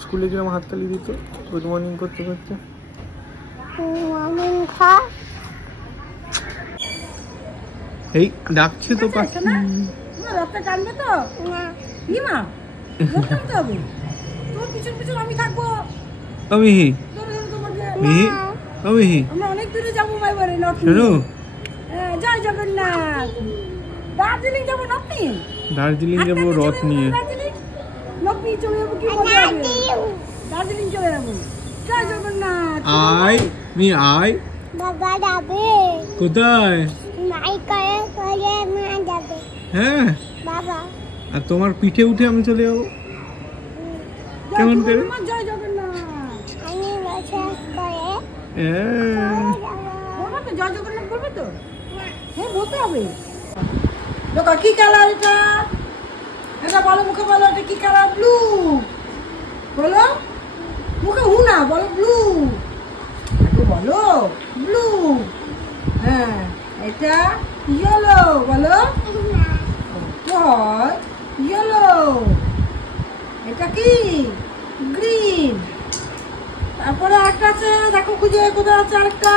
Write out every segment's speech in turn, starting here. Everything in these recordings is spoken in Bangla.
স্কুলে গেলাম হাততালি দিত গুড মর্নিং করতে করতে। এই ডাকছে তো পাখি। রক্ত টানবে তো না কি মা রক্ত হবে তোর পিছন পিছন আমি থাকবো। আমি আমরা অনেক দূরে যাবো এবারে নটনি। জয় জগন্নাথ। দার্জিলিং যাবো নটনি। দার্জিলিং যাবো রথ নিয়ে। নটনি চলে যাবো কি মজা হবে। দার্জিলিং চলে যাবো। জয় জগন্নাথ। আয় বাবা যাবে কোথায়? নাই করে করে মা যাবে। হ্যাঁ বাবা আর তোমার পিঠে উঠে আমি চলে যাবো কেমন করে? জয় জগন্নাথ। আমি বসে করে বলবো তো জয় জগন্নাথ বলবে তো? হ্যাঁ বলতে হবে। দেখো কি কালার এটা? এটা বলো মুখে বলো এটা কি কালার? ব্লু। বলো মুখে হু না বলো ব্লু। বলো ব্লু। হ্যাঁ এটা ইয়েলো বলো। হয় ইয়েলো। এটা কি গ্রিন। তারপরে একটা আছে দেখো খুঁজে কোথায় আছে আরেকটা।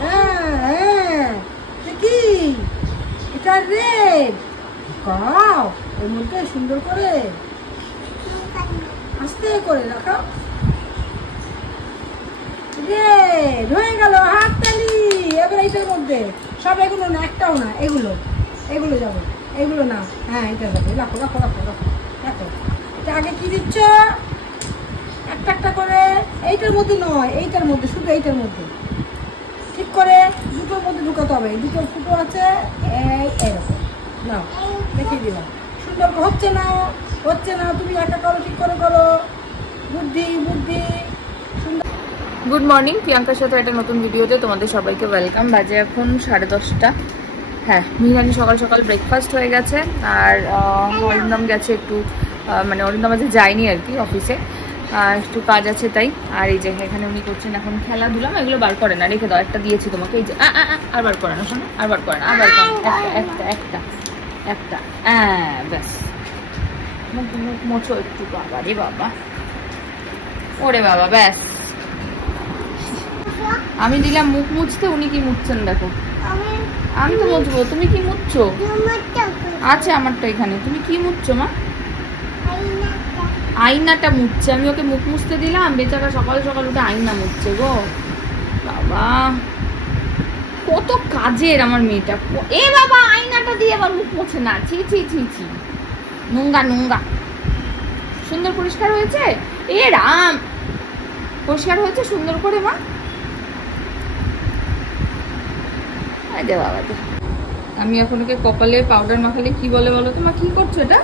হ্যাঁ কি এটা রেড। কাও এর মধ্যে সুন্দর করে আস্তে করে রাখো। রেড হয়ে গেল হাততালি। এবার এইটার মধ্যে সব এগুলো না একটাও না এগুলো এগুলো যাবে এগুলো না। হ্যাঁ এটা যাবে রাখো রাখো রাখো রাখো রাখো। এটা আগে কি দিচ্ছ একটা একটা করে। এইটার মধ্যে নয় এইটার মধ্যে শুধু এইটার মধ্যে ঠিক করে দুটোর মধ্যে ঢুকাতে হবে। দুটো ফুটো আছে এইরকম না দেখিয়ে দিলাম। সুন্দর হচ্ছে না হচ্ছে না তুমি একা করো ঠিক করে করো। বুদ্ধি বুদ্ধি। গুড মর্নিং, প্রিয়াঙ্কার সাথে একটা নতুন ভিডিওতে তোমাদের সবাইকে ওয়েলকাম। বাজে এখন 10:30। হ্যাঁ মিহিরানি সকাল সকাল ব্রেকফাস্ট হয়ে গেছে আর অরিন্দম গেছে একটু মানে অরিন্দম আজকে যায়নি আর কি অফিসে, একটু কাজ আছে তাই। আর এই যে এখানে উনি করছেন এখন খেলাধুলা। এগুলো বার করে না রেখে দাও, একটা দিয়েছি তোমাকে। এই যে আর বার করে না শোনো, আর বার করে না, আর বার করে না, একটা একটা একটা ব্যাস। মুখ মুখ মোছো একটু। বাবা রে বাবা ওরে বাবা ব্যাস। আমি দিলাম মুখ মুছতে, উনি কি মুছছেন দেখো। আমি তো মুছবো, তুমি কি মুছছো? আচ্ছা আমারটা এখানে। তুমি কি মুছছো মা? আয়নাটা মুছছে। আমি ওকে মুখ মুছতে দিলাম, বেচারা সকাল সকাল উঠে আয়না মুছছে গো। বাবা কত কাজের আমার মেয়েটা। এ বাবা আয়নাটা দিয়ে আবার মুখ মুছে না। ছি ছি ছি ছি নোংরা নোংরা। সুন্দর পরিষ্কার হয়েছে? এ রাম পরিষ্কার হয়েছে সুন্দর করে মা? আমি এখন ওকে কপালে পাউডার মাখালে কি বলে বলো তো মা? কি করছো এটা?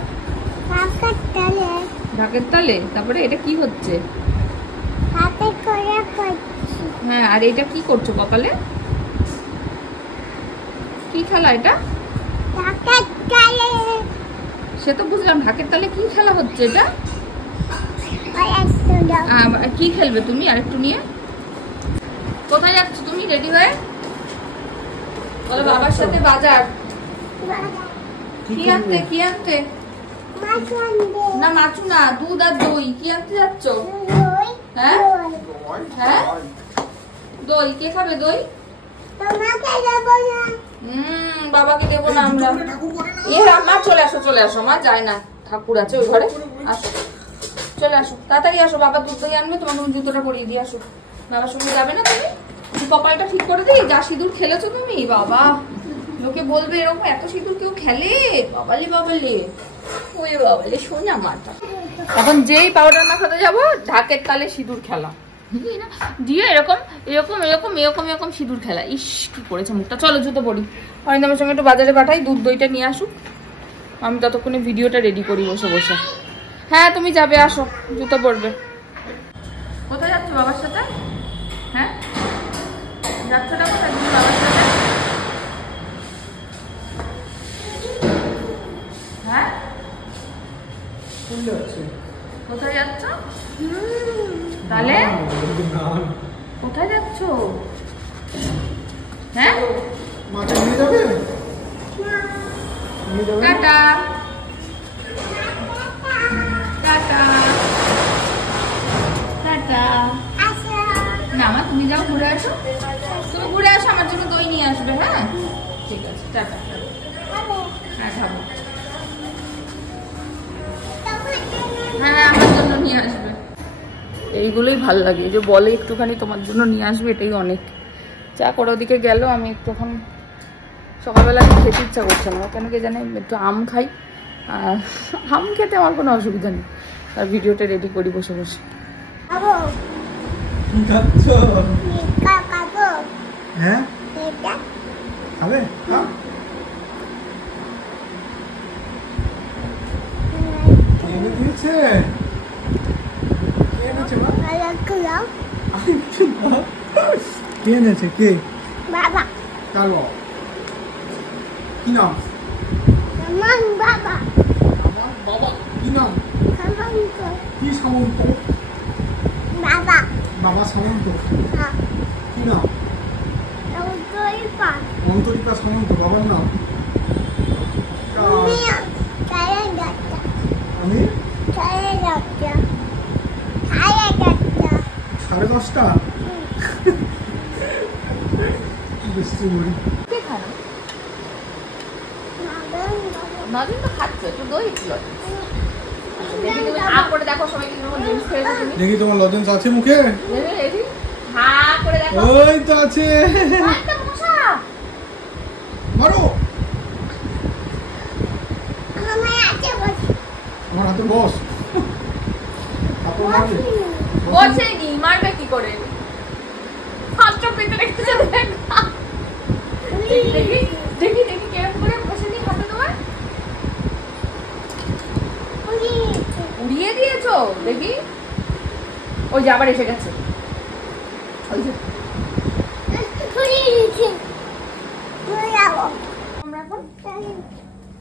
ঢাকের তালে। তারপরে এটা কি হচ্ছে? হ্যাঁ আর এটা কি করছো কপালে? কি খেলা এটা? সে তো বুঝলাম, ঢাকের তালে কি খেলা হচ্ছে এটা? কি খেলবে তুমি আরেকটু নিয়ে? কোথায় যাচ্ছ তুমি রেডি হয়ে? বলো বাবার সাথে বাজার। কি আনতে? কি আনতে? না মাছু না, দুধ আর দই। কি আনতে যাচ্ছ? হ্যাঁ হ্যাঁ দই। কে খাবে দই? বাবাকে দেবো না আমরা। এ মা চলে আসো চলে আসো মা। যায় না, ঠাকুর আছে ওই ঘরে। আসো চলে আসো তাড়াতাড়ি আসো। বাবা দুধ দই আনবে, তোমার তুমি জুতোটা পরিয়ে দিয়ে আসো। বাবার সঙ্গে যাবে না তুমি? কপালটা ঠিক করে দিই। যা সিঁদুর খেলেছো তুমি বাবা, লোকে বলবে এরকম এত সিঁদুর কেউ খেলে? বাবালে বাবালে ওই বাবালে সোনা মাথা। এখন যেই পাউডার মাখাতে যাবো ঢাকের তালে সিঁদুর খেলা দিয়ে এরকম এরকম এরকম এরকম এরকম সিঁদুর খেলা। ইস কি করেছে মুখটা। চলো জুতো পরি। অরিন্দমের সঙ্গে একটু বাজারে পাঠাই, দুধ দইটা নিয়ে আসুক। আমি ততক্ষণে ভিডিওটা রেডি করি বসে বসে। হ্যাঁ তুমি যাবে, আসো জুতো পরবে। কোথায় যাচ্ছ বাবার সাথে? হ্যাঁ যাচ্ছ না কোথায় তুমি বাবার সাথে? হ্যাঁ কোথায় যাচ্ছ তাহলে? কোথায় যাচ্ছ? হ্যাঁ টাটা টাটা টাটা। না মা তুমি যাও ঘুরে আসো, তুমি ঘুরে আসো, আমার জন্য দই নিয়ে আসবে। হ্যাঁ ঠিক আছে, টাটা। হ্যাঁ খাবো, হ্যাঁ আমার জন্য নিয়ে আসবে। এইগুলোই ভালো লাগে, যে বলে একটুখানি তোমার জন্য নিয়ে আসবে, এটাই অনেক। চা করে ওদিকে গেল, আমি একটু এখন সকালবেলা খেতে ইচ্ছা করছে না কেন কে জানে, একটু আম খাই। আর আম খেতে আমার কোনো অসুবিধা নেই। আর ভিডিওটা রেডি করি বসে বসে। হ্যাঁ খাবে? এনে দিয়েছে, কে এনেছে মা? কে এনেছে? কে? বাবা কালো কি নাম? বাবা আমার বাবা কি নাম? সামন্ত কি সামন্ত? বাবা বাবা সামন্ত কি নাম? অন্তরিকা সামন্ত বাবার নাম। আমি 10:30 বৃষ্টি বলি। নদিন তো খাচ্ছে, একটু দই একটু লজেন্স। দেখি তুমি হা করে দেখো সবাই কিরকম জিনিস খেয়েছো তুমি। দেখি তোমার লজেন্স আছে মুখে? দেখি হা করে দেখো। ওই তো আছে। একটা মশা মারো আমার হাতে বস। বসেনি, মারবে কি করে? হাতটা পেতে রেখেছে। দেখি দেখি দেখি কেরকম করে বসেনি হাতে তোমার। উড়িয়ে দিয়েছো দেখি। ওই যে আবার এসে গেছে। ওই যে আমরা এখন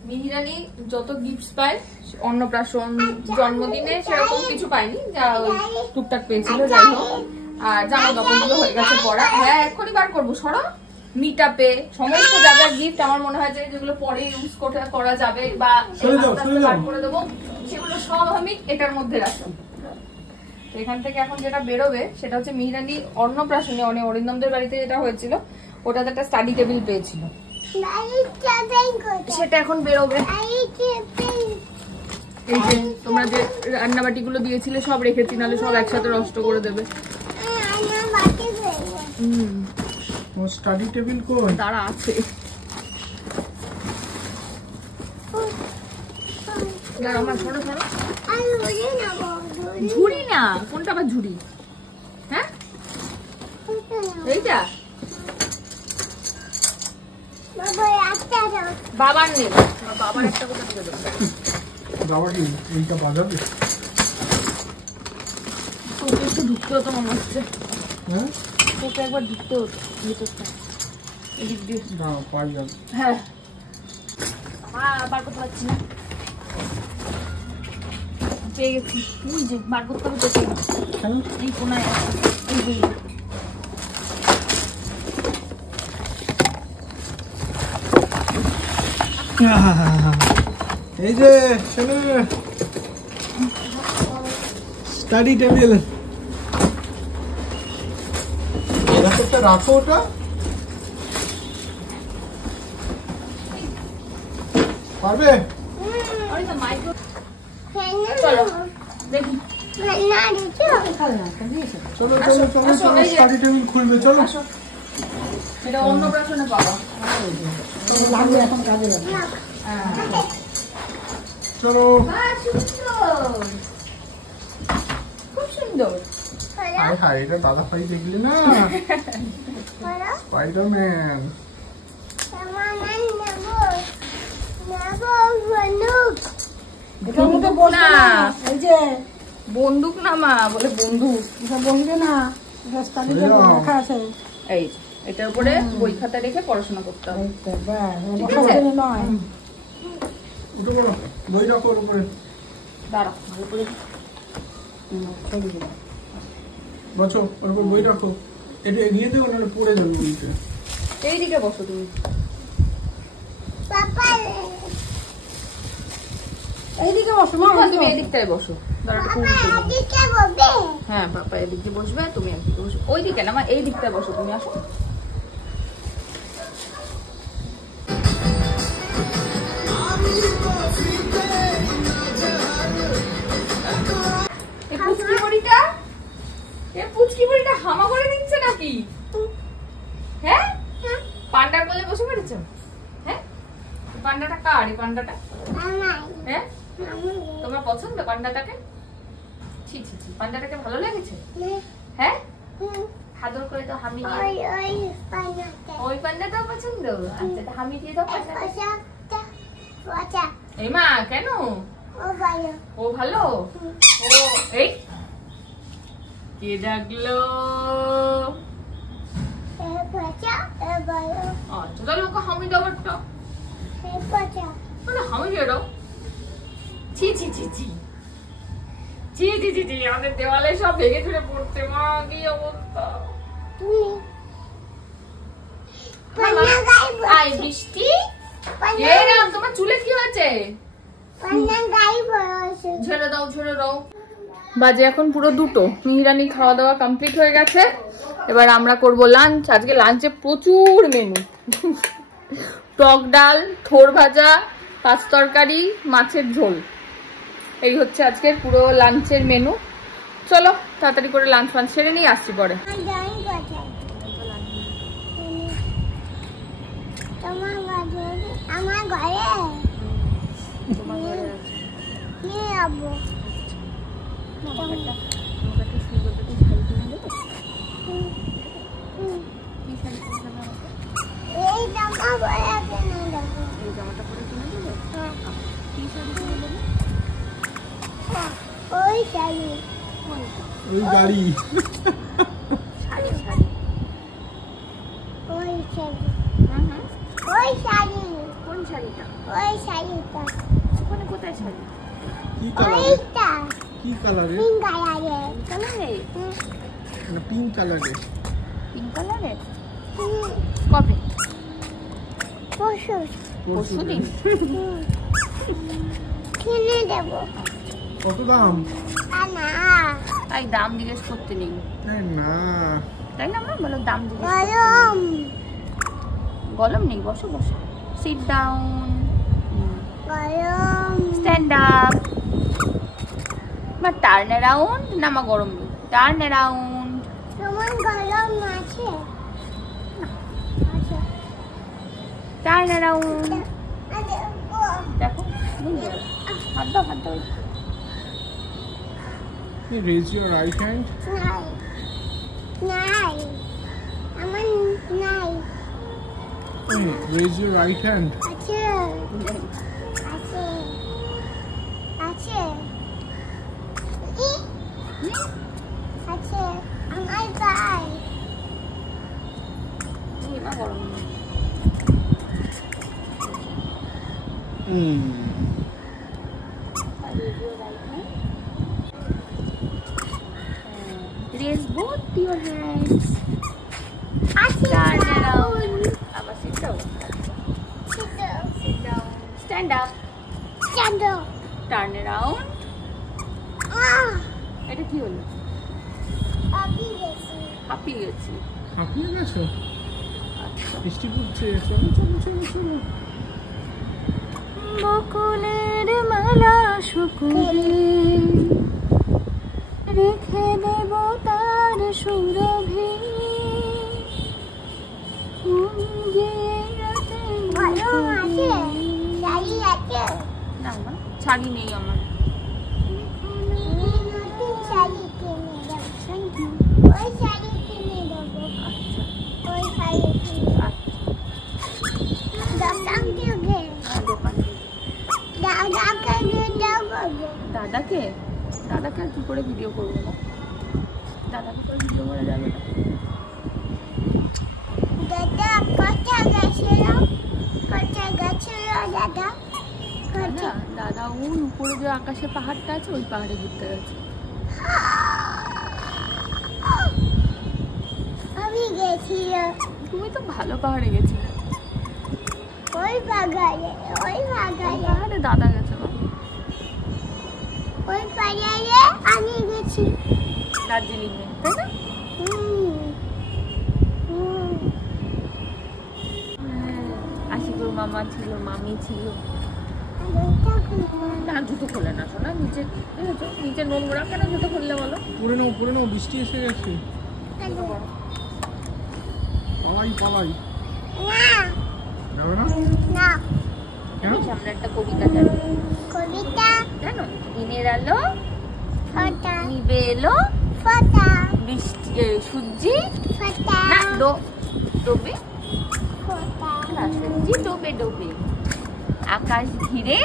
মিহিরানি যত গিফটস পায়, অন্নপ্রাশন, জন্মদিনে সেরকম কিছু পাইনি, যা ওই টুকটাক পেয়েছিল, যাই হোক। আর জামা কাপড়গুলো হয়ে গেছে পড়া। হ্যাঁ এক্ষুনি বার করবো, সরো। মিট আপে সমস্ত জায়গার গিফট আমার মনে হয় যে যেগুলো পরে ইউজ করা যাবে বা বার করে দেবো, সেগুলো সব আমি এটার মধ্যে রাখলাম। তো এখান থেকে এখন যেটা বেরোবে সেটা হচ্ছে মিহিরানি অন্নপ্রাশনে অরিন্দমদের বাড়িতে যেটা হয়েছিল, ওটাতে একটা স্টাডি টেবিল পেয়েছিল, সেটা এখন বেরোবে। এই যে তোমরা যে রান্নাবাটি গুলো দিয়েছিলে সব রেখেছি, নাহলে সব একসাথে নষ্ট করে দেবে। স্টাডি টেবিল কোন? তারা আছে, আমার সরো সরো। ঝুড়ি না, কোনটা আবার ঝুড়ি? হ্যাঁ এইটা বাবার নেই, বাবার একটা কথা দিয়ে দেবো। বাবা কি এইটা বাজাবে? তোকে একটু ঢুকতে হতো মনে হচ্ছে। হ্যাঁ তোকে একবার ঢুকতে হতো ভিতরটা, এদিক দিয়ে। না পাই যাবে। হ্যাঁ বার করতে পারছি না, পেয়ে গেছি। ওই যে বার করতে হবে তোকে, এই কোনায় এই যে। এই যে স্টাডি টেবিল, একটা রাখো, ওটা পারবে? চলো দেখি, চলো চলো চলো চলো স্টাডি টেবিল খুলবে, চলো। এটা অন্নপ্রাশনে পাবা, লাগবে এখন কাজে লাগবে। চলো। খুব সুন্দর। হাই হাই, এটা দাদা ভাই দেখলি না? স্পাইডারম্যান। এই যে বন্দুক না মা, বলে বন্দুক। এটা বলবে না, এটা স্টাডি টেবিল রাখা আছে। এই এটার উপরে বই খাতা রেখে পড়াশোনা করতে হবে। নয় উঠে পড়ো, বই রাখো ওর উপরে। দাঁড়া ভালো করে বসো, ওর উপর বই রাখো। এটা এগিয়ে দেবো, নাহলে পড়ে যাবে বইটা। এইদিকে বসো তুমি। এইদিকে বসো মা, তুমি এদিকটায় বসো। হ্যাঁ পাপা এদিকে বসবে, তুমি একদিকে বসো। ওই দিকে না মা, এই দিকটায় বসো, তুমি আসো। পুচকি বড়িটা হামা করে দিচ্ছে নাকি? হ্যাঁ পান্ডার কোলে বসে পড়েছ? হ্যাঁ পান্ডাটা কার? এই পান্ডাটা হ্যাঁ তোমার পছন্দ পান্ডাটাকে? ছি ছি ছি, পান্ডাটাকে ভালো লেগেছে? হ্যাঁ হাদর করে দাও, হামি দিয়ে। ওই পান্ডাটাও পছন্দ? আচ্ছা তা হামি দিয়ে দাও পান্ডাটা। এই মা কেন? ও ভালো? ও এই কে ডাকলো? আচ্ছা তাহলে ওকে হামি দাও একটা। হামি দিয়ে দাও। ছি ছি ছি ছি ছি ছি ছি ছি, আমাদের দেওয়ালে সব ভেঙে চুরে পড়ছে। মা কি অবস্থা! আই বৃষ্টি, তোমার চুলে কি হয়েছে? ঝেড়ে দাও ঝেড়ে দাও। বাজে এখন পুরো 2টো। মিহিরানি খাওয়া দাওয়া কমপ্লিট হয়ে গেছে, এবার আমরা করব লাঞ্চ। আজকে লাঞ্চে প্রচুর মেনু, টক ডাল, থোর ভাজা, পাঁচ তরকারি, মাছের ঝোল। এই হচ্ছে আজকের পুরো লাঞ্চের মেনু। চলো তাড়াতাড়ি করে লাঞ্চ ফাঞ্চ সেরে নিয়ে আসছি পরে। আমার ঘরে এই জামাটা পরে কিনে দেবো। কি শাড়ি কিনে দেবো? ওই শাড়ি, ওই গাড়ি, শাড়ি শাড়ি, ওই শাড়ি, ওই শাড়ি। কোন শাড়িটা? ওই শাড়িটা। ওখানে কোথায় শাড়ি? কি কালারে? ওইটা কি কালারে? পিঙ্ক কালারে। কালারে? না পিঙ্ক কালারে। পিঙ্ক কালারে? কবে? পরশু। পরশুদিন? কিনে দেবো। কত দাম? না তাই দাম জিজ্ঞেস করতে নেই, না তাই না? আমার বলো দাম জিজ্ঞেস। গরম গরম নেই, বসো বসো। সিট ডাউন, গরম। স্ট্যান্ড আপ, বা টার্ন অ্যারাউন্ড। না মা গরম নেই, টার্ন অ্যারাউন্ড। তোমার গরম আছে? আচ্ছা টার্ন অ্যারাউন্ড। আরে ও দেখো হাত দাও হাত দাও। Raise your right hand. নাই নাই আমার নাই। Raise your right hand. আছে আছে আছে আছে আমার গাই। মা গরম নেই। Raise both your hands. Turn around. Abba sit down. Sit down. Stand up. চাঁদো Turn around. এটা কি হলো? পাপি গেছি। হাঁপিয়ে গেছি। হাঁপিয়ে গেছো? বৃষ্টি পড়ছে, চলো চলো চলো চলো। বকুলের মালা শুকুরে রেখে দেব তার সুরভি। গরম আছে? শাড়ি আছে? না মা শাড়ি নেই আমার। নতুন শাড়ি কিনে দেবো। Thank you. ওই শাড়ি কিনে দেবো। আচ্ছা ওই শাড়ি কিনে দোকান থেকে দোকান থেকে। দাদাকে ভিডিও করবো। দাদাকে? দাদাকে আর কি করে ভিডিও করবো না? দাদাকে করে ভিডিও করা যাবে না। দাদা কোথায় গেছিল? কোথায় গেছিল দাদা? দাদা দাদা ওই উপরে যে আকাশে পাহাড়টা আছে ওই পাহাড়ে ঘুরতে গেছে। আমি গেছিল তুমি তো ভালো পাহাড়ে গেছিলে। ওই বাগানে ওই বাগানে। পাহাড়ে দাদা গেছে না। ওই পাড়ায় আমি গেছি। দার্জিলিং এ, তাই না? আশিকুর মামা ছিল, মামি ছিল। না জুতো খোলে না শোনা, নিচে নিচে নোংরা কেন জুতো খুললে বলো? পরে নাও, বৃষ্টি এসে গেছে। পালাই যাবে না না কেন? আমরা একটা কবিতা জানি, কবিতা জানো? দিনের আলো ফটা নিবে এলো, ফটা বৃষ্টি সূর্যি ফটা না ডোবে, ফটা না সূর্যি ডোবে ডোবে, আকাশ ঘিরে,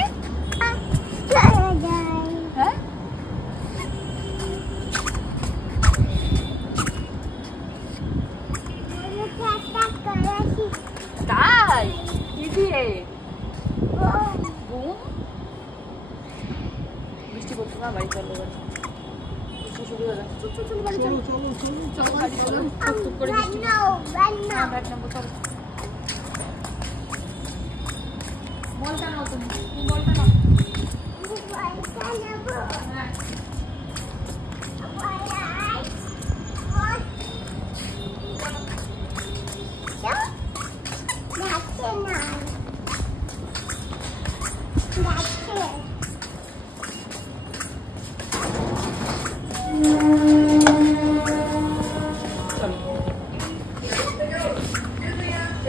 চলে যায়। হ্যাঁ তাই কি দিয়ে ঘুম। বৃষ্টি পড়ছে না, বাড়ি চলো বৃষ্টি শুরু হয়ে গেছে। চল বাড়ি চলো, চলো বাড়ি চলো, টুক করে বৃষ্টি। হ্যাঁ, ব্যাগ নেবো, চলো। বলটা নাও তুমি বলটা নাও। হ্যাঁ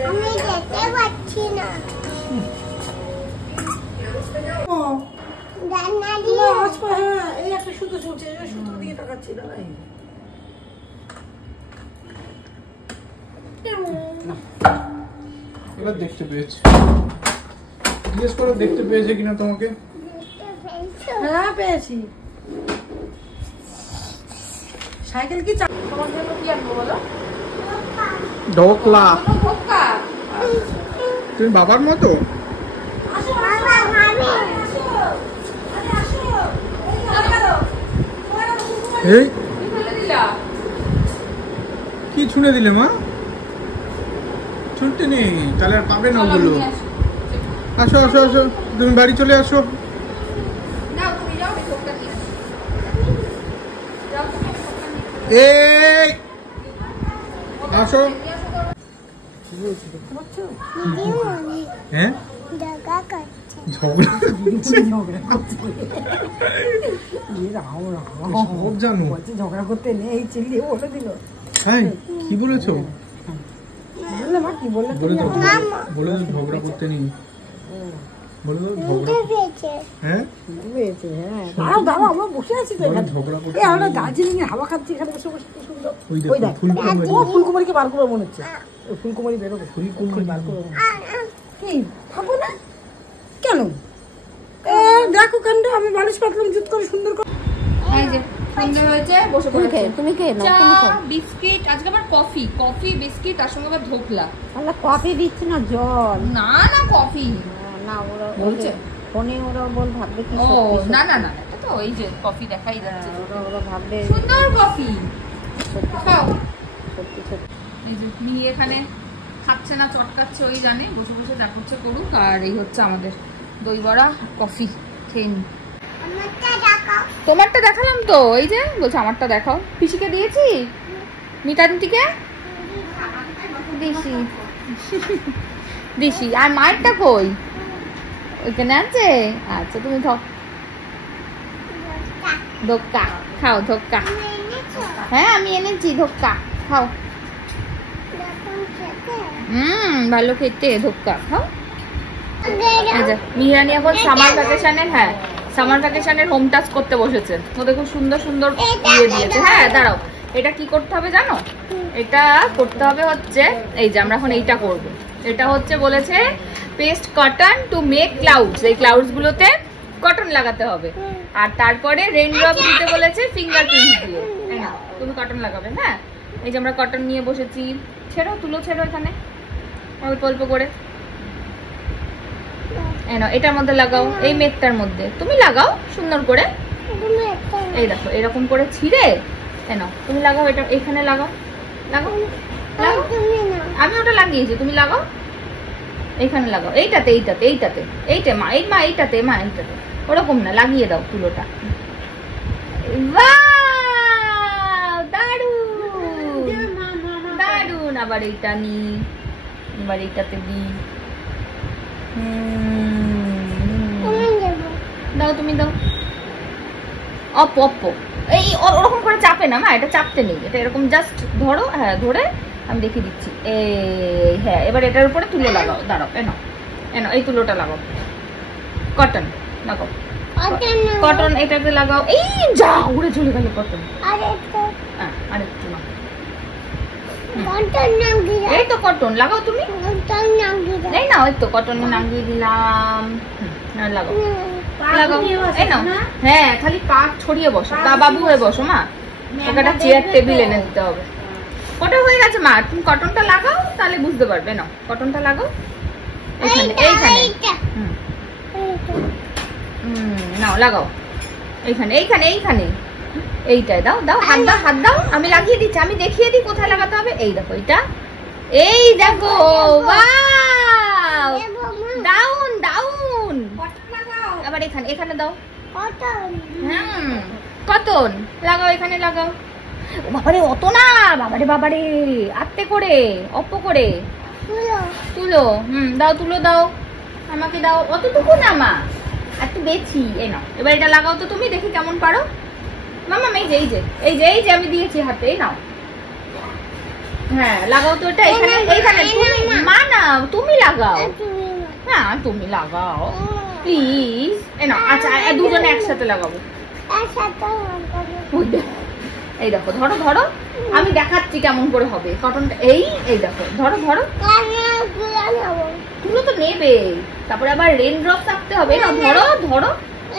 আমি যেতে পারছি না। রান্না দিয়ে হ্যাঁ এই একটা সুতো চলছে, সুতো দিয়ে তাকাচ্ছি না। এবার দেখতে পেয়েছি, জিজ্ঞেস করো দেখতে পেয়েছে কিনা তোমাকে। হ্যাঁ পেয়েছি। সাইকেল কি তোমার জন্য কি আনবো বলো? ঢোকলা। ধোক্কা। তুমি বাবার মতো। বাবা ভাবে এই কি ফেলে দিলা? কি ছুঁড়ে দিলে মা? ছুটতে নেই, তাহলে আর পাবে না চলো, ওগুলো। নিয়ে আসো। আসো, তুমি বাড়ি চলে আসো। নাও তুমি যাও, আমি ধোক্কা নিয়ে আসি। যাও তুমি, আমি ধোক্কা নিয়ে আসি। এই আসো। দিদিমণি হ্যাঁ দেখা করছে। ঝগড়া সব জানো। ঝগড়া করতে নেই, চিল্লিয়ে বলে দিল। হ্যাঁ কি বলেছো? বললে মা কি বললে? বলে দাও ঝগড়া করতে নেই, বলে দাও ঝগড়া। পেয়েছে হ্যাঁ পেয়েছে, হ্যাঁ। দাঁড়াও আমরা বসে আছি তো বলো এখানে। ঝগড়া করতে এই আমরা নেই। দার্জিলিং এ হাওয়া খাচ্ছি, এখানে বসে বসে কি সুন্দর। ওই ওই দেখো দেখ, ফুলকুমারী। ও ফুলকুমারীকে বার করবে মনে হচ্ছে। ওই ফুলকুমারী বেরোবে, ফুলকুমারী বার করবে। কি থাকো না কেন? দেখো কাণ্ড, আমি বালিশ পাতলাম জুত করে সুন্দর করে। এই যে সুন্দর হয়েছে, বসে পড়েছে। তুমি কে চা বিস্কিট, আজকে আবার কফি বিস্কিট, তার সঙ্গে আবার ধোকলা। আল্লাহ কফি দিচ্ছে না, জল। না না কফি না ওরা বলছে ফোনে ওরা বল ভাববে কি ও না না না, এটা তো ওই যে কফি দেখাই যাচ্ছে। ওরা ভাববে সুন্দর কফি খাও। সত্যি সত্যি। এই যে নিয়ে এখানে খাচ্ছে না, চটকাচ্ছে, ওই জানে, বসে বসে যা করছে করুক। আর এই হচ্ছে আমাদের দই বড়া, কফি খেয়ে নি। আমারটা দেখাও। তোমারটা দেখালাম তো, এই যে বলছে আমারটা দেখাও। পিসিকে দিয়েছি, মিতান্তিকে দিছি দিছি। আর মায়েরটা কই? ওইখানে আছে। আচ্ছা তুমি ধোক্কা খাও, ধোক্কা। তুমি এনেছো? হ্যাঁ আমি এনেছি, ধোক্কা খাও। দেখুন খেতে। ভালো খেতে, ধোক্কা খাও। গেলাম। আচ্ছা মিহিরানি এখন সামার ভ্যাকেশনের, হ্যাঁ সামার ভ্যাকেশনের হোম টাস্ক করতে বসেছে। তো দেখো সুন্দর সুন্দর দিয়ে দিয়েছে। হ্যাঁ দাঁড়াও, এটা কি করতে হবে জানো? এটা করতে হবে হচ্ছে, এই যে আমরা এখন এইটা করব। এটা হচ্ছে বলেছে paste cotton to make clouds. এই ক্লাউডস গুলোতে কটন লাগাতে হবে। আর তারপরে রেইন ড্রপ দিতে বলেছে ফিঙ্গারপ্রিন্ট দিয়ে। তাই না? তুমি কটন লাগাবে। হ্যাঁ এই যে আমরা কটন নিয়ে বসেছি। ছেড়ো, তুলো ছেড়ো এখানে অল্প অল্প করে। এটার মধ্যে লাগাও, এই মেঘটার মধ্যে তুমি লাগাও সুন্দর করে। তুমি একটা এই দেখো এরকম করে ছিঁড়ে তুমি লাগাও, এটা এখানে লাগাও, লাগাও লাগাও। তুমি না। আমি ওটা লাগিয়েছি, তুমি লাগাও এইখানে লাগাও, এইটাতে এইটাতে এইটাতে এইটা মা, এইটাতে মা, এইটাতে। ওরকম না, লাগিয়ে দাও তুলোটা। বাহ, দারুন দারুন। আবার এইটা নি, এবার এইটাতে দি। দাও তুমি দাও। অপ অপ এই ওরকম করে চাপে না মা, এটা চাপতে নেই, এটা এরকম জাস্ট ধরো। হ্যাঁ ধরে আমি দেখিয়ে দিচ্ছি। এই হ্যাঁ, এবার এটার উপরে তুলো লাগাও। দাঁড়াও, এনো এনো এই তুলোটা লাগাও। কটন লাগাও, কটন এটাতে লাগাও। এই যা উড়ে চলে গেল কটন। আরেকটু না, এই তো কটন লাগাও তুমি। এই না, ওই তো কটন নামিয়ে দিলাম। লাগাও লাগাও, এই নাও। হ্যাঁ খালি পা ছড়িয়ে বসো, বাবু হয়ে বসো মা। ওকে একটা চেয়ার টেবিল এনে দিতে হবে। ওটা হয়ে গেছে মা, তুমি কটনটা লাগাও তাহলে বুঝতে পারবে। নাও কটনটা লাগাও এইখানে, এইখানে। নাও লাগাও এইখানে, এইখানে, এইখানে, এইটাই দাও। দাও হাত দাও, হাত দাও। আমি লাগিয়ে দিচ্ছি, আমি দেখিয়ে দিই কোথায় লাগাতে হবে। এই দেখো এটা, এই দেখো। Wow, down down. আবার এখানে, এখানে দাও। কটন লাগাও, এখানে লাগাও। বাবারে অত না, বাবারে বাবারে, আস্তে করে, অল্প করে তুলো। দাও, তুলো দাও, আমাকে দাও। অতটুকু না মা, একটু বেছি। এই নাও, এবার এটা লাগাও তো তুমি, দেখি কেমন পারো। মামা এই যে, এই যে, এই যে, এই যে আমি দিয়েছি হাতে। এই নাও, হ্যাঁ লাগাও তো এটা এখানে, এইখানে। মা না, তুমি লাগাও। হ্যাঁ তুমি লাগাও প্লিজ। এই নাও। আচ্ছা দুজনে একসাথে লাগাবো। এই দেখো, ধরো ধরো, আমি দেখাচ্ছি কেমন করে হবে কটনটা। এই এই দেখো, ধরো ধরো। তুলো তো নেবে, তারপরে আবার রেন ড্রপ থাকতে হবে। না ধরো ধরো,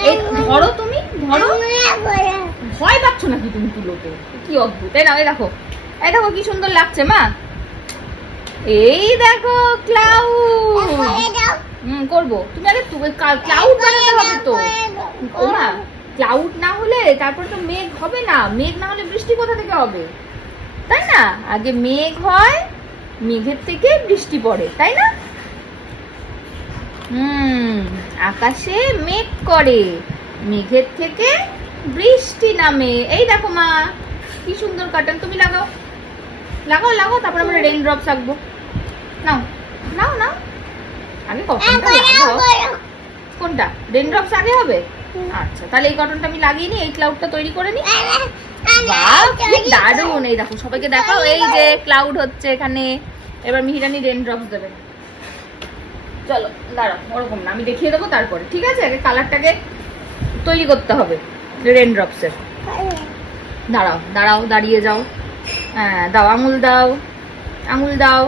এই ধরো তুমি, ধরো। ভয় পাচ্ছ নাকি তুমি তুলোতে? কি অদ্ভুত। এই নাও, এই দেখো, এই দেখো কি সুন্দর লাগছে মা। এই দেখো ক্লাউড। করবো, তুমি আগে ক্লাউড বানাতে হবে তো। ও মা, ক্লাউড না হলে তারপরে তো মেঘ হবে না। মেঘ না হলে বৃষ্টি কোথা থেকে হবে, তাই না? আগে মেঘ হয়, মেঘের থেকে বৃষ্টি পড়ে, তাই না? আকাশে মেঘ করে, মেঘের থেকে বৃষ্টি নামে। এই দেখো মা কি সুন্দর কাটন। তুমি লাগাও লাগাও লাগাও, তারপর আমরা রেইন ড্রপস আঁকবো। নাও নাও নাও, আগে কটনটা লাগাও। কোনটা? রেইন ড্রপস আগে হবে? আচ্ছা তাহলে এই কটনটা আমি লাগিয়ে নিই, এই ক্লাউডটা তৈরি করে নিই। বাহ কি দারুণ। এই দেখো, সবাইকে দেখাও, এই যে ক্লাউড হচ্ছে এখানে। এবার মিহিরানি রেইন ড্রপস দেবে। চলো দাঁড়াও, ওরকম না, আমি দেখিয়ে দেবো তারপরে, ঠিক আছে? আগে কালারটাকে তৈরি করতে হবে রেইন ড্রপসের। দাঁড়াও দাঁড়াও, দাঁড়িয়ে যাও। হ্যাঁ দাও, আঙুল দাও, আঙুল দাও,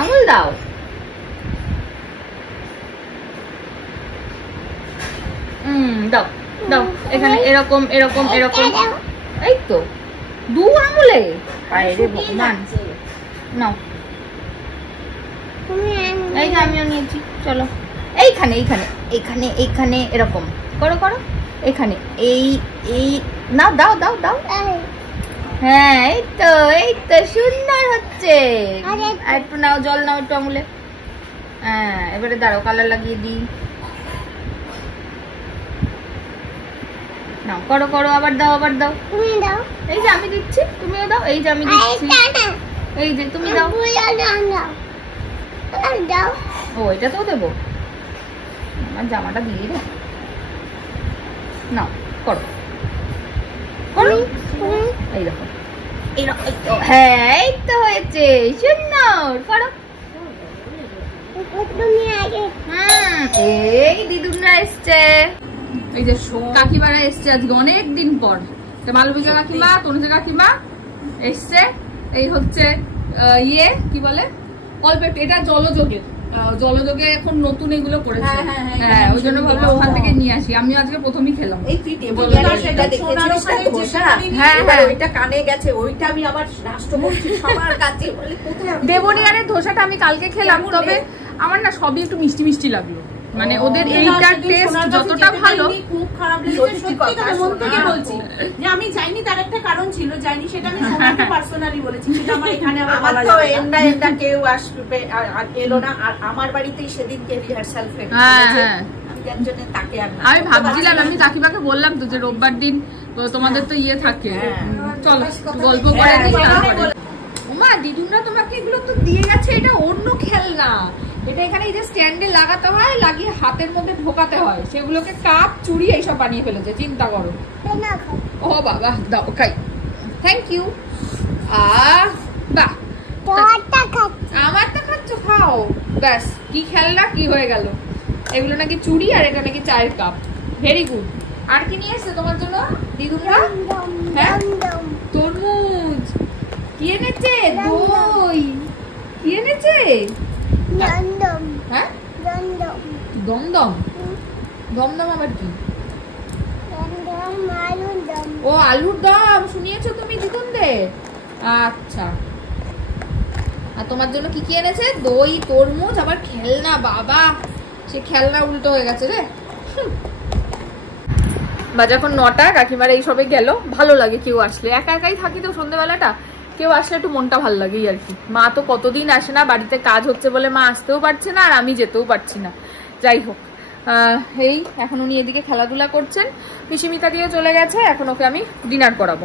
আঙুল দাও। দাও দাও, এখানে এরকম এরকম এরকম। এই তো দু আঙুলে, বাইরে ভগবান। নাও, এই যে আমিও নিয়েছি। চলো এইখানে, এইখানে, এইখানে, এইখানে এরকম করো করো। এখানে এই এই না, দাও দাও দাও। হ্যাঁ এই তো, এই তো সুন্দর হচ্ছে। একটু নাও, জল নাও একটু আঙুলে। হ্যাঁ এবারে দাঁড়াও, কালার লাগিয়ে দিই। নাও করো করো, আবার দাও, আবার দাও। এই যে আমি দিচ্ছি, তুমিও দাও। এই যে আমি দিচ্ছি, এই যে তুমি দাও। ও এটা তো দেবো, আমার জামাটা দিয়ে দাও। নাও করো করো। এই দেখো, হ্যাঁ এই তো হয়েছে সুন্দর। করো। এই দিদুনরা এসছে, এই যে কাকিমারা এসছে আজকে অনেক দিন পর। মালবিকা কাকিমা, তনুজা কাকিমা এসছে। এই হচ্ছে ইয়ে কি বলে, অল্প একটু, এটা জলযোগের, জলযোগে এখন নতুন এগুলো করেছে। হ্যাঁ ওই জন্য ভাবলাম ওখান থেকে নিয়ে আসি। আমিও আজকে প্রথমেই খেলাম। দেবনিয়ারের ধোসাটা আমি কালকে খেলাম, তবে আমার না সবই একটু মিষ্টি মিষ্টি লাগলো। মানে ওদের এইটার টেস্ট যতটা ভালো, খুব খারাপ লেগেছে সত্যি কথা মন থেকে বলছি। যে আমি যাইনি তার একটা কারণ ছিল, যাইনি সেটা আমি সোনাকে পার্সোনালি বলেছি। সেটা আমার এখানে আবার তো এন্ডা এন্ডা কেউ আসবে এলো না। আর আমার বাড়িতেই সেদিনকে রিহার্সাল ফেলে আমি পূজার জন্য তাকে আর আমি ভাবছিলাম, আমি কাকিমাকে বললাম তো যে রোববার দিন তোমাদের তো ইয়ে থাকে, চলো গল্প করে দিই তারপরে। ওমা দিদুনরা তোমাকে এগুলো তো দিয়ে গেছে, এটা অন্য খেলনা, এটা এখানে এই যে স্ট্যান্ডে লাগাতে হয়, লাগিয়ে হাতের মধ্যে ঢোকাতে হয়, সেগুলোকে কাপ চুড়ি এইসব বানিয়ে ফেলেছে, চিন্তা করো। ও বাবা দাও খাই, থ্যাংক ইউ। বাহ আমারটা খাচ্ছ, খাও ব্যাস। কি খেলনা কি হয়ে গেল, এগুলো নাকি চুড়ি আর এটা নাকি চায়ের কাপ, ভেরি গুড। আর কি নিয়ে এসছে তোমার জন্য দিদুনরা? হ্যাঁ তরমুজ কি এনেছে, দই কি এনেছে, হ্যাঁ দমদম, দমদম আবার কি? ও আলুর দম শুনিয়েছো তুমি দিদুনদের? আচ্ছা। আর তোমার জন্য কি কি এনেছে? দই, তরমুজ, আবার খেলনা। বাবা সে খেলনা উল্টো হয়ে গেছে রে। বাজে এখন 9টা, কাকিমার এই সবে গেল। ভালো লাগে কেউ আসলে, একা একাই থাকি তো সন্ধ্যেবেলাটা, কেউ আসলে একটু মনটা ভালো লাগেই আর কি। মা তো কতদিন আসে না, বাড়িতে কাজ হচ্ছে বলে মা আসতেও পারছে না, আর আমি যেতেও পারছি না। যাই হোক, এই এখন উনি এদিকে খেলাধুলা করছেন, পিসিমিতা দিয়ে চলে গেছে, এখন ওকে আমি ডিনার করাবো।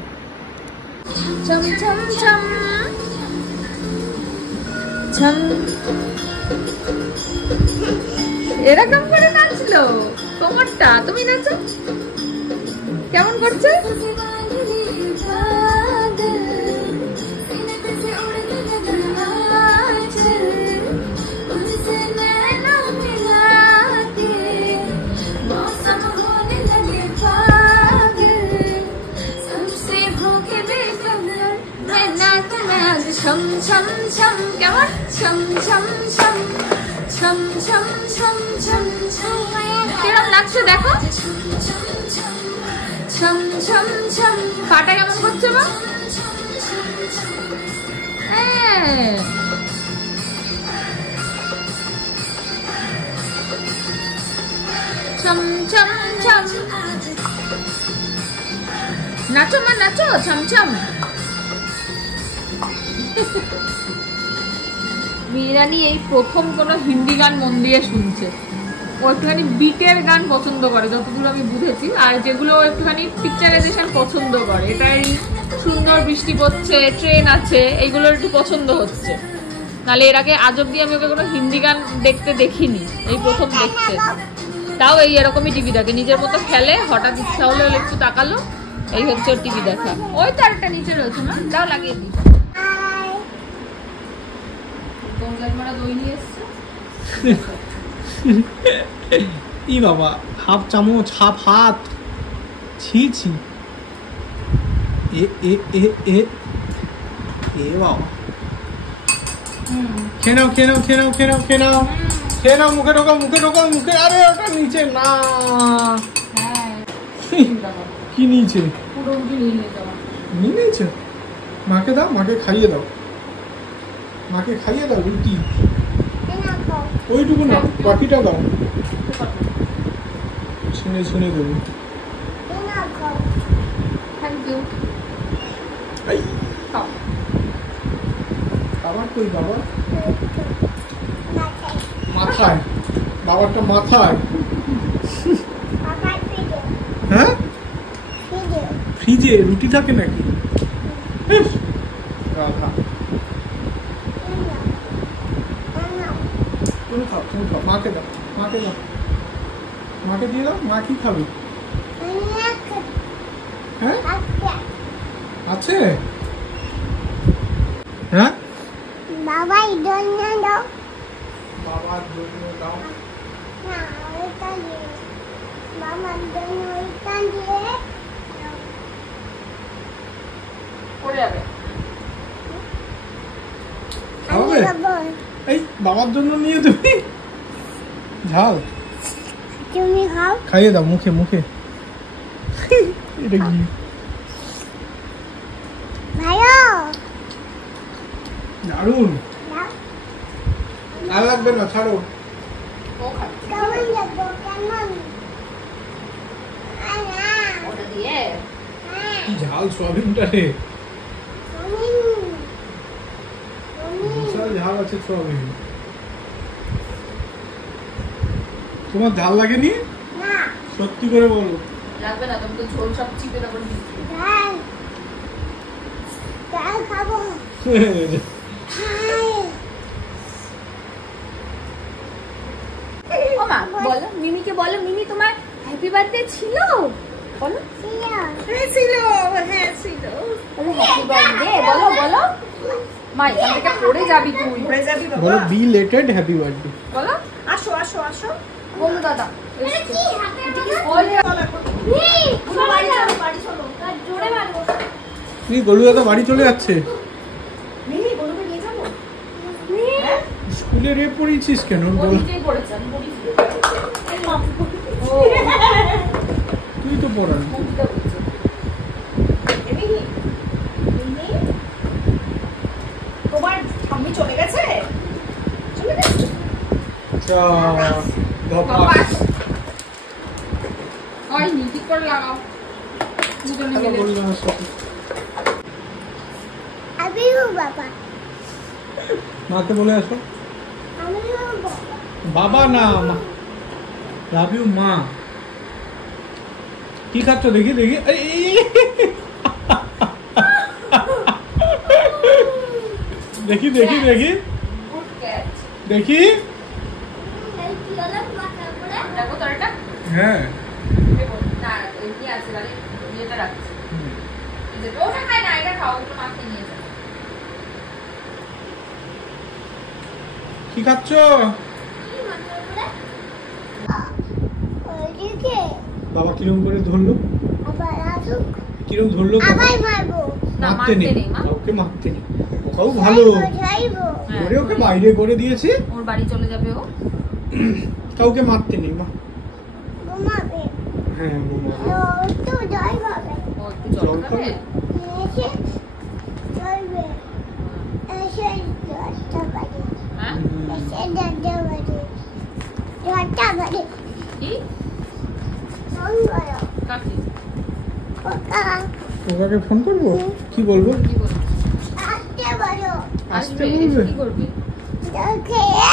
এরকম করে নাচলো তোমারটা, তুমি নাচো কেমন করছে? ছম ছম ছম, কেমন ছম ছম ছম ছম ছম ছম ছম ছম, কেমন লাগছে দেখো, ছম ছম ছম। পাটা কেমন করছে মা? ছম ছম ছম, নাচো মা নাচো, ছম ছম। মিরানি এই প্রথম কোনো হিন্দি গান মন দিয়ে শুনছে, ও একটুখানি বিটের গান পছন্দ করে যতদূর আমি বুঝেছি, আর যেগুলো একটুখানি পিকচারাইজেশন পছন্দ করে, এটাই সুন্দর বৃষ্টি পড়ছে, ট্রেন আছে, এইগুলো একটু পছন্দ হচ্ছে। নাহলে এর আগে আজ অব্দি আমি ওকে কোনো হিন্দি গান দেখতে দেখিনি, এই প্রথম দেখছে। তাও এই এরকমই টিভি দেখে, নিজের মতো খেলে, হঠাৎ ইচ্ছা হলে একটু তাকালো, এই হচ্ছে ওর টিভি দেখা। ওই তো আরেকটা নিচে রয়েছে না, দাও লাগিয়ে দিই। দই নিয়ে এসছে ই বাবা, হাফ চামচ, হাফ হাত, ছি ছি। এ এ এ এ এ বাবা, খেয়ে নাও খেয়ে নাও খেয়ে নাও খেয়ে নাও খেয়ে নাও খেয়ে নাও, মুখে ঢোকাও মুখে ঢোকাও মুখে। আরে ওটা নিচে না, কি নিচে নিয়ে নিয়েছে? মাকে দাও, মাকে খাইয়ে দাও, মাকে খাইয়ে দাও রুটি, ওইটুকু না, বাকিটা দাও, শুনে শুনে দেবো। Thank you. খাবার কই বাবা? মাথায়, বাবারটা মাথায়। হ্যাঁ ফ্রিজে রুটি থাকে নাকি? রাধা তুমি খাও, তুমি খাও, মাকে দাও, মাকে দাও, মাকে দিয়ে দাও। মা কি খাবে? হ্যাঁ আছে, হ্যাঁ বাবাই জন্য দাও, বাবার জন্য দাও। না ওইটা দিয়ে, বাবার জন্য ওইটা দিয়ে পড়ে যাবে। খাবে? এই বাবার জন্য নিয়ে তুমি ঝাল তুমি খাও, খাইয়ে দাও মুখে মুখে। এটা কি ভালো দারুন, দাও, আর লাগবে না, ছাড়ো। কেমন যাবো কেমন? ওটা দিয়ে কি ঝাল সোয়াবিনটা রে, বিশাল ঝাল আছে সোয়াবিন। তোমার ঝাল লাগেনি? না সত্যি করে বলো। লাগবে না, তুমি তো ঝোল সব চিপে তারপর দিচ্ছি। ডাল ডাল খাবো ও মা বলো, মিমিকে বলো, মিমি তোমার হ্যাপি বার্থডে ছিল? বলো। হ্যাঁ ছিল, হ্যাঁ ছিল। বলো হ্যাপি বার্থডে, বলো বলো। মা এখান থেকে পড়ে যাবি তুই। ঘুরে যাবি বলো বাবা। Belated happy birthday. বলো আসো আসো আসো। বলো দাদা। কি হাতে ওই চল এখন। পুরো বাড়ি চলো, বাড়ি চলো। জোরে মারবো এই গলু দাদা বাড়ি চলে যাচ্ছে। মিমি বলবে নিয়ে যাবো? স্কুলে রে পড়িয়েছিস কেন? ও বল নিজেই পড়েছে, আমি পড়িয়েছি। ও তুই তো পড়ান। মুখটা বলছে। মিমি মিমি তোমার ঠাম্মি চলে গেছে? চলে গেছে? চা বাবা ধপাস। ওই নি ঠিক করে লাগাও। দুজনে হ্যালো মিলে। গলু দাদার সাথে। আমিও বাবা মাকে বলে আসো। আমিও বাবা বাবা না মা। লাভ ইউ মা। কি খাচ্ছ দেখি দেখি? দেখি দেখি দেখি গুড ক্যাচ। দেখি। এই কি হলো মাথা করে দেখো তো এটা। হ্যাঁ না এমনি আছে গাড়ি, এটা রাখছি। এই যে ওটা খাই না, এটা খাও, ওগুলো মাকে নিয়ে যাও। কি খাচ্ছ? কি মাথা করে ওইদিকে বাবা কিরম করে ধরলো? আবার আসুক কিরম ধরলো? আবার মারবো না মারতে নেই, মা। কাউকে মারতে নেই। ওটাও ভালো যাইবো হ্যাঁ, করে ওকে বাইরে করে দিয়েছি। ওর বাড়ি চলে যাবে ও। কাউকে মারতে নেই মা। ঘুমাবে হ্যাঁ বোমা। তো যাই পাবে ও একটু জল জল খাবে। খাবে? এসে যাইবে এসে দশটা বাজে হ্যাঁ এসে দশটা বাজে দশটা বাজে কি ফোন করো কাকি খোকা ওকে ফোন করবো? কি বলবো? কি বলবো? আসতে বলো আসতে আসবে, বলবে? কি করবে? জল খেয়ে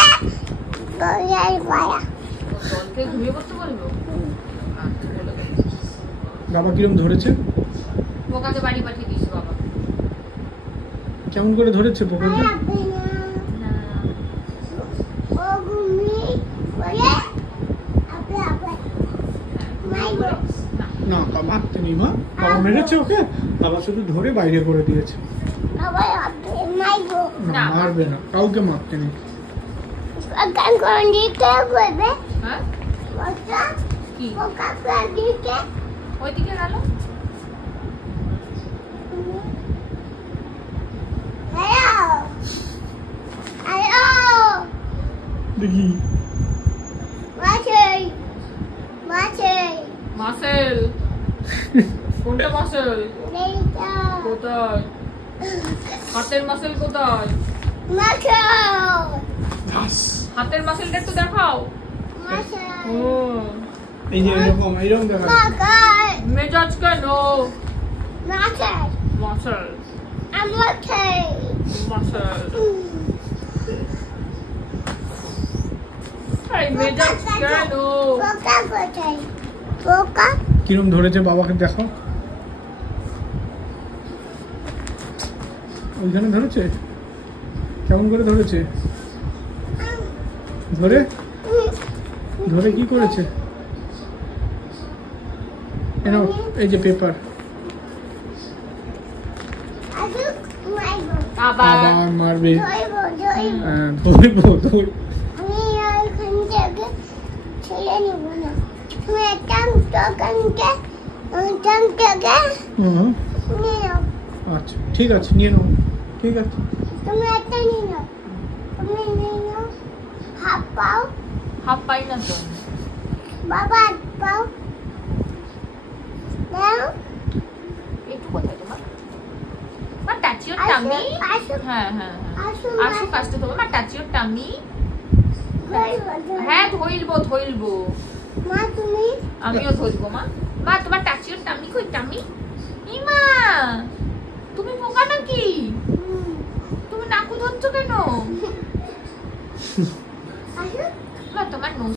গড়াই পায়া ও জলকে ঘুমিয়ে পড়তে বলবো? আচ্ছা বলে দেবো। বাবা কিরম ধরেছে? পোকাকে বাড়ি পাঠিয়ে দিয়েছে বাবা। কেমন করে ধরেছে পোকাকে? আপনি না ও ঘুমি বলে আপনি আপনি মাইবো না বাবা মারতে নেই মা। বাবা মেরেছে ওকে? বাবা শুধু ধরে বাইরে করে দিয়েছে। আবার আপনি মাইবো না না। মারবে না, কাউকে মারতে নেই। কান কোন দিকে করবে হ্যাঁ ওটা কি পোকা কোন দিকে ওইদিকে গেল। হ্যালো হ্যালো দেখি মাছে মাছে মাসেল কোনটা মাসেল? নেইটা কোথায়? হাতের মাসেল কোথায়? মাছে হাতের মাসেলটা একটু দেখাও। মাছে ও এই যে এরকম এরকম দেখা যাচ্ছে। মাকাই মেজাজ কেন? মাছে মাসেল আমাকে মাসেল এই মেজাজ কেন? পোকা কোথায় পোকা কিরম ধরেছে বাবাকে দেখো। ওইখানে ধরেছে? কেমন করে ধরেছে? ধরে ধরে কি করেছে? এই যে পেপার। আসুক মাইবো আবার আবার মারবে। ধরবো ধরবো হ্যাঁ, ধরবো ধর। আমি ওইখান থেকে ছেড়ে নিব না তুমি একটা দোকানকে ওইখান থেকে হুম, নিয়ে নাও আচ্ছা ঠিক আছে নিয়ে নাও। ঠিক আছে তুমি একটা নিয়ে নাও তুমি নিয়ে নাও হাফ পাও হাফ পাই না তো। বাবা হাফ পাও নাও একটু কোথায় তোমার? মা টাচ ইওর টামি। আসুক হ্যাঁ হ্যাঁ হ্যাঁ আসুক আসুক আসতে তোমার মা টাচ ইওর টামি। ধরবো হ্যাঁ ধইলবো ধইলবো, মা তুমি আমিও ধরবো মা। মা তোমার টাচ ইওর টামি কই? টামি ইমা তুমি পোকা নাকি? তুমি নাকু ধরছো কেন? আসুক মা তোমার নোজ